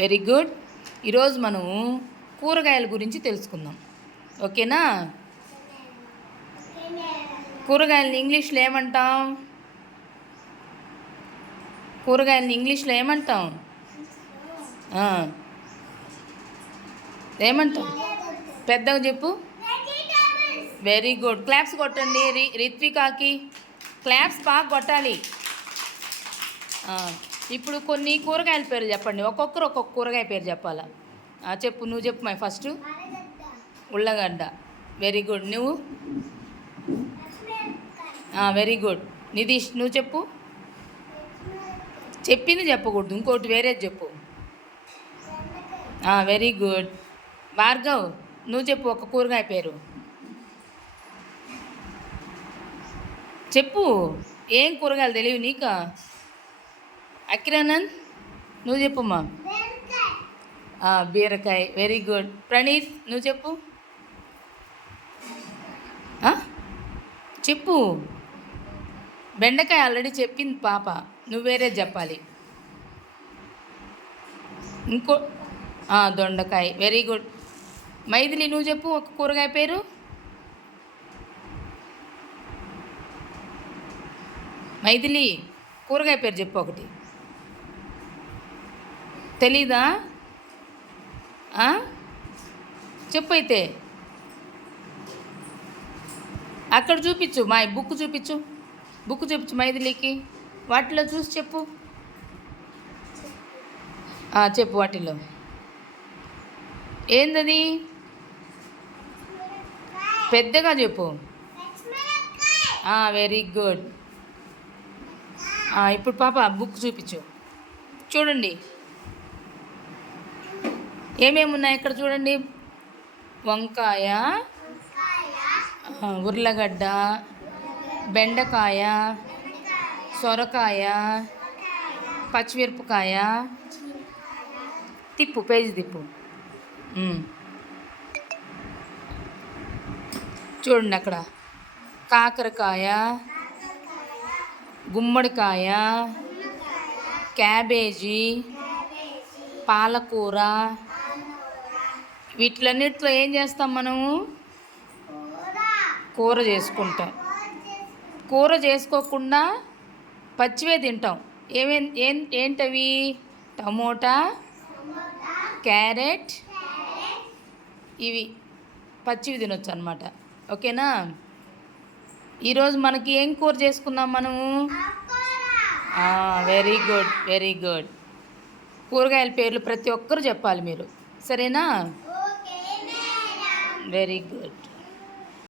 Very good. ఈరోజు మనం కూరగాయల గురించి తెలుసుకుందాం. ఓకేనా? కూరగాయలని ఇంగ్లీష్లో ఏమంటాం? కూరగాయలని ఇంగ్లీష్లో ఏమంటాం? ఏమంటాం? పెద్దగా చెప్పు. Very good. క్లాప్స్ కొట్టండి రి రిత్వికాకి. క్లాప్స్ బాగా కొట్టాలి. ఓకే ఇప్పుడు కొన్ని కూరగాయల పేరు చెప్పండి. ఒక్కొక్కరు ఒక్కొక్క కూరగాయ పేరు చెప్పాలా? చెప్పు నువ్వు చెప్పు మై ఫస్ట్ ఉల్లగడ్డ. వెరీ గుడ్ నువ్వు? వెరీ గుడ్ నితీష్ నువ్వు చెప్పు? చెప్పింది చెప్పకూడదు. ఇంకోటి వేరేది చెప్పు. వెరీ గుడ్ భార్గవ్ నువ్వు చెప్పు ఒక కూరగాయ పేరు. చెప్పు. ఏం కూరగాయలు తెలియవు నీకా? అకిరానంద్ నువ్వు చెప్పమ్మా ఆ, బీరకాయ. వెరీ గుడ్ ప్రణీత్ నువ్వు చెప్పు? చెప్పు. బెండకాయ ఆల్రెడీ చెప్పింది పాప. నువ్వు వేరే చెప్పాలి. ఇంకో దొండకాయ. వెరీ గుడ్ మైథిలి నువ్వు చెప్పు ఒక కూరగాయ పేరు. మైథిలి కూరగాయ పేరు చెప్పు ఒకటి. తెలీదా? చెప్పు అయితే అక్కడ చూపించు మా బుక్ చూపించు బుక్ చూపించు మైథిలికి. వాటిలో చూసి చెప్పు. చెప్పు వాటిలో. ఏందది? పెద్దగా చెప్పు. Very good. ఇప్పుడు పాప బుక్ చూపించు. చూడండి. ఏమేమి ఉన్నాయి ఇక్కడ చూడండి? వంకాయ ఉర్లగడ్డ బెండకాయ సొరకాయ పచ్చిమిరపకాయ. తిప్పు పేజీ తిప్పు. చూడండి అక్కడ. కాకరకాయ గుమ్మడికాయ క్యాబేజీ పాలకూర వీటిలన్నిటిలో ఏం చేస్తాం మనము? కూర చేసుకుంటాం. కూర చేసుకోకుండా పచ్చివే తింటాం. ఏమేం ఏం ఏంటవి? టమోటా క్యారెట్ ఇవి పచ్చివి తినొచ్చు అనమాట ఓకేనా? ఈరోజు మనకి ఏం కూర చేసుకున్నాం మనము? Very good very good. కూరగాయల పేర్లు ప్రతి ఒక్కరు చెప్పాలి మీరు. సరేనా? Very good